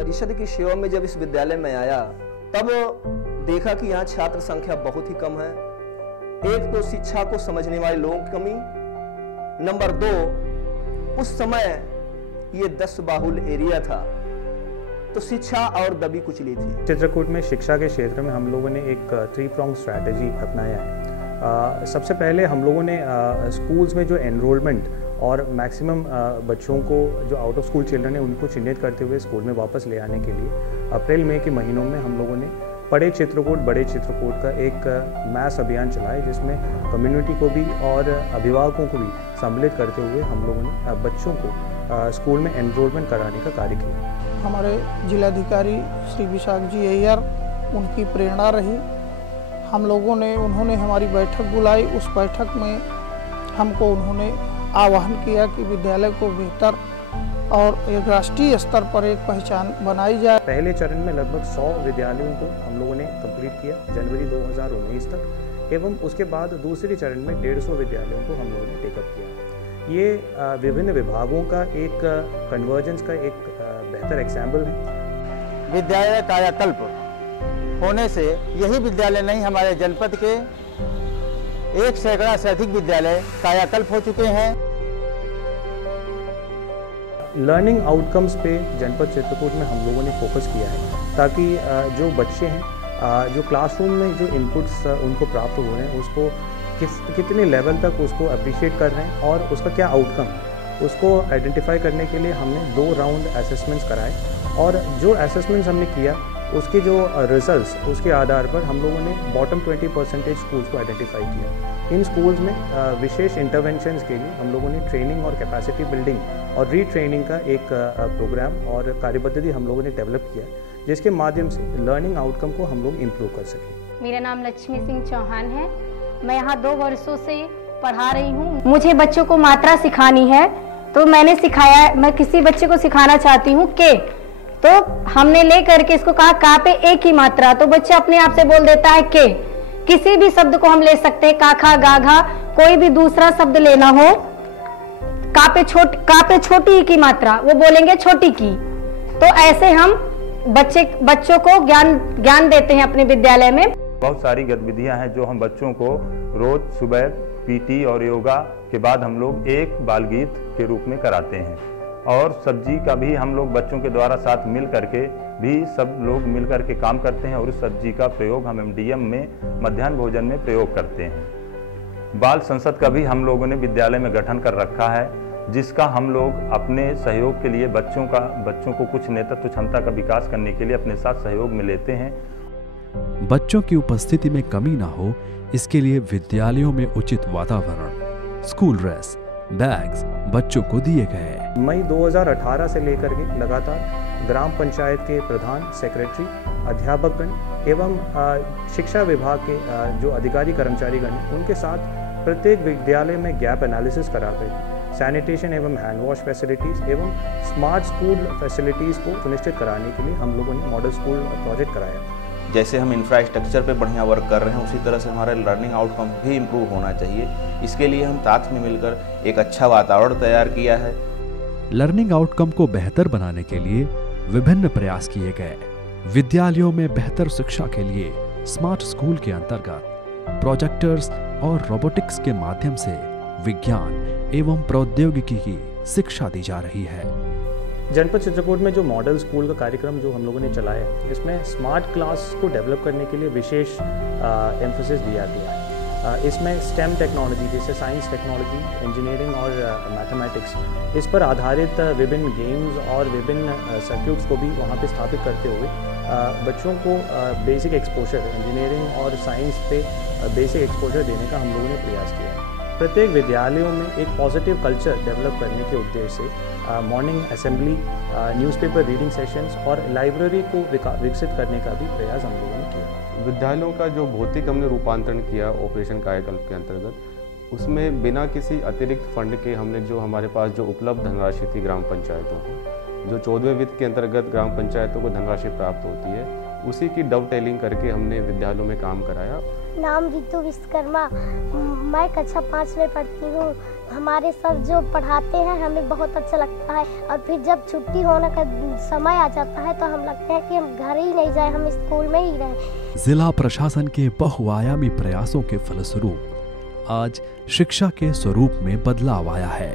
परिषद की सेवा में जब इस विद्यालय में आया तब देखा कि यहाँ छात्र संख्या बहुत ही कम है। एक तो शिक्षा को समझने वाले लोगों की कमी, नंबर 2 उस समय ये 10 बाहुल एरिया था तो शिक्षा और दबी कुचली थी। चित्रकूट में शिक्षा के क्षेत्र में हम लोगों ने एक 3-pronged स्ट्रैटेजी अपनाया है। सबसे पहले हम लोगों ने स्कूल्स में जो एनरोलमेंट और मैक्सिमम बच्चों को जो आउट ऑफ स्कूल चिल्ड्रन है उनको चिन्हित करते हुए स्कूल में वापस ले आने के लिए अप्रैल मई के महीनों में हम लोगों ने बड़े चित्रकूट का एक मैस अभियान चलाया, जिसमें कम्युनिटी को भी और अभिभावकों को भी सम्मिलित करते हुए हम लोगों ने बच्चों को स्कूल में एनरोलमेंट कराने का कार्य किया। हमारे जिलाधिकारी श्री विशाख जी अय्यर, उनकी प्रेरणा रही। हम लोगों ने उन्होंने हमारी बैठक बुलाई। उस बैठक में हमको उन्होंने आह्वान किया कि विद्यालय को बेहतर और एक राष्ट्रीय स्तर पर एक पहचान बनाई जाए। पहले चरण में लगभग 100 विद्यालयों को हम लोगों ने कंप्लीट किया जनवरी 2019 तक, एवं उसके बाद दूसरे चरण में 150 विद्यालयों को हम लोगों ने टेकअप किया। ये विभिन्न विभागों का एक कन्वर्जेंस का एक बेहतर एग्जाम्पल है। विद्यालय कायाकल्प होने से यही विद्यालय नहीं, हमारे जनपद के 100 से अधिक विद्यालय कायाकल्प हो चुके हैं। लर्निंग आउटकम्स पे जनपद चित्रकूट में हम लोगों ने फोकस किया है, ताकि जो बच्चे हैं जो क्लासरूम में जो इनपुट्स उनको प्राप्त हो रहे हैं उसको कितने लेवल तक उसको अप्रिशिएट कर रहे हैं और उसका क्या आउटकम है, उसको आइडेंटिफाई करने के लिए हमने 2 राउंड असेसमेंट्स कराए। और जो असेसमेंट्स हमने किया उसके जो रिजल्ट्स, उसके आधार पर हम लोगों ने बॉटम 20% स्कूल्स को आइडेंटिफाई किया। इन स्कूल्स में विशेष इंटरवेंशंस के लिए हम लोगों ने ट्रेनिंग और कैपेसिटी बिल्डिंग और रीट्रेनिंग का एक प्रोग्राम और कार्यपद्धति हम लोगों ने डेवलप किया, जिसके माध्यम से लर्निंग आउटकम को हम लोग इम्प्रूव कर सकें। मेरा नाम लक्ष्मी सिंह चौहान है। मैं यहाँ 2 वर्षों से पढ़ा रही हूँ। मुझे बच्चों को मात्रा सिखानी है, तो मैंने सिखाया। मैं किसी बच्चे को सिखाना चाहती हूँ के, तो हमने ले करके इसको कहा का पे एक ही मात्रा, तो बच्चा अपने आप से बोल देता है के। किसी भी शब्द को हम ले सकते हैं, काखा गाघा, कोई भी दूसरा शब्द लेना हो, का पे छोटी की मात्रा वो बोलेंगे छोटी की। तो ऐसे हम बच्चों को ज्ञान देते हैं अपने विद्यालय में। बहुत सारी गतिविधियां हैं जो हम बच्चों को रोज सुबह पीटी और योगा के बाद हम लोग एक बाल गीत के रूप में कराते हैं, और सब्जी का भी हम लोग बच्चों के द्वारा साथ मिल करके भी सब लोग मिल करके काम करते हैं, और उस सब्जी का प्रयोग हम MDM में मध्याह्न भोजन में प्रयोग करते हैं। बाल संसद का भी हम लोगों ने विद्यालय में गठन कर रखा है, जिसका हम लोग अपने सहयोग के लिए बच्चों को कुछ नेतृत्व क्षमता का विकास करने के लिए अपने साथ सहयोग में लेते हैं। बच्चों की उपस्थिति में कमी ना हो, इसके लिए विद्यालयों में उचित वातावरण, स्कूल ड्रेस, बैग्स बच्चों को दिए गए। मई 2018 से लेकर के लगातार ग्राम पंचायत के प्रधान, सेक्रेटरी, अध्यापकगण एवं शिक्षा विभाग के जो अधिकारी कर्मचारीगण हैं, उनके साथ प्रत्येक विद्यालय में गैप एनालिसिस कराकर सैनिटेशन एवं हैंड वॉश फैसिलिटीज़ एवं स्मार्ट स्कूल फैसिलिटीज़ को सुनिश्चित कराने के लिए हम लोगों ने मॉडल स्कूल प्रोजेक्ट कराया। जैसे हम इंफ्रास्ट्रक्चर पे बढ़िया वर्क कर रहे हैं, उसी तरह से हमारा लर्निंग आउटकम भी इम्प्रूव होना चाहिए। इसके लिए हम साथ में मिलकर एक अच्छा वातावरण तैयार किया है। लर्निंग आउटकम को बेहतर बनाने के लिए विभिन्न प्रयास किए गए। विद्यालयों में बेहतर शिक्षा के लिए स्मार्ट स्कूल के अंतर्गत प्रोजेक्टर्स और रोबोटिक्स के माध्यम से विज्ञान एवं प्रौद्योगिकी की शिक्षा दी जा रही है। जनपद चित्रकूट में जो मॉडल स्कूल का कार्यक्रम जो हम लोगों ने चलाया है, इसमें स्मार्ट क्लास को डेवलप करने के लिए विशेष एम्फोसिस दिया गया है। इसमें स्टेम टेक्नोलॉजी जैसे साइंस, टेक्नोलॉजी, इंजीनियरिंग और मैथमेटिक्स, इस पर आधारित विभिन्न गेम्स और विभिन्न सर्क्यूट्स को भी वहाँ पे स्थापित करते हुए बच्चों को बेसिक एक्सपोजर, इंजीनियरिंग और साइंस पे बेसिक एक्सपोजर देने का हम लोगों ने प्रयास किया है। प्रत्येक विद्यालयों में एक पॉजिटिव कल्चर डेवलप करने के उद्देश्य से morning assembly, newspaper reading sessions और लाइब्रेरी को विकसित करने का भी प्रयास हम लोगों ने किया। विद्यालयों का जो भौतिक हमने रूपांतरण किया ऑपरेशन कायाकल्प के अंतर्गत, उसमें बिना किसी अतिरिक्त फंड के हमने जो हमारे पास जो उपलब्ध धनराशि थी ग्राम पंचायतों को, जो 14वें वित्त के अंतर्गत ग्राम पंचायतों को धनराशि प्राप्त होती है, उसी की डबटेलिंग करके हमने विद्यालयों में काम कराया। नाम रितु विश्वकर्मा। मैं कक्षा 5 में पढ़ती हूँ। हमारे सर जो पढ़ाते हैं हमें बहुत अच्छा लगता है, और फिर जब छुट्टी होने का समय आ जाता है तो हम लगता है कि हम घर ही नहीं जाए, हम स्कूल में ही रहें। जिला प्रशासन के बहुआयामी प्रयासों के फलस्वरूप आज शिक्षा के स्वरूप में बदलाव आया है।